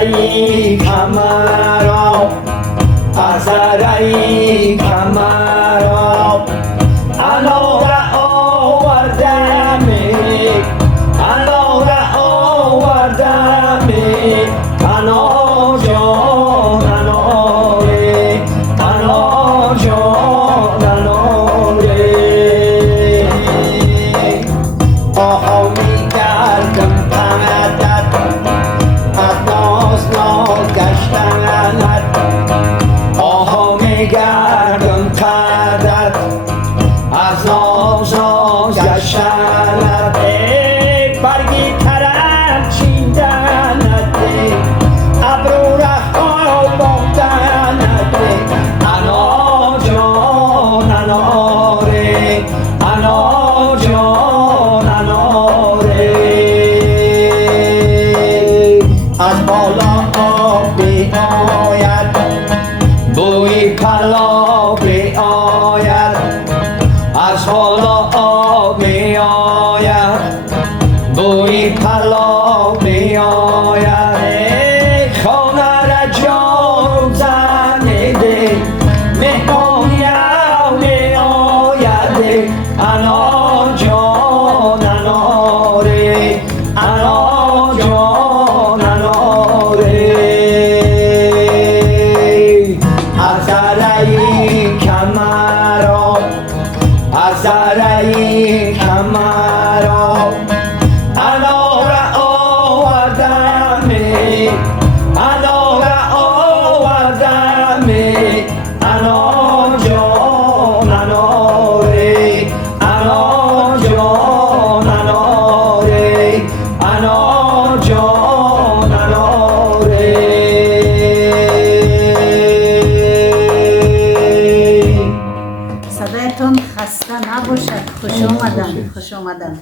ای کمرا ای کمرا انا را آوردمی انا را آوردمی انا جان انا ری انا جان انا ری آها میگردم پدت آها میگردم پدت از ناز گشتنت برگی ترک چیدنت ابرو رها باختنت انا جان انا ری انا جان انا ری از بالا می آید بوی پلا می آید از بالا آب می آید بوی پلا می آید خانه را جان زنیده مهمانی می آید انا جان انا ری انا جان انا ری ای کمرا ای کمرا انا را آوردمی انا را آوردمی انا جان انا ری انا جان انا ری انا جان انا ری صدایتون خسته نباشد. خوش آمدن خوش آمدن.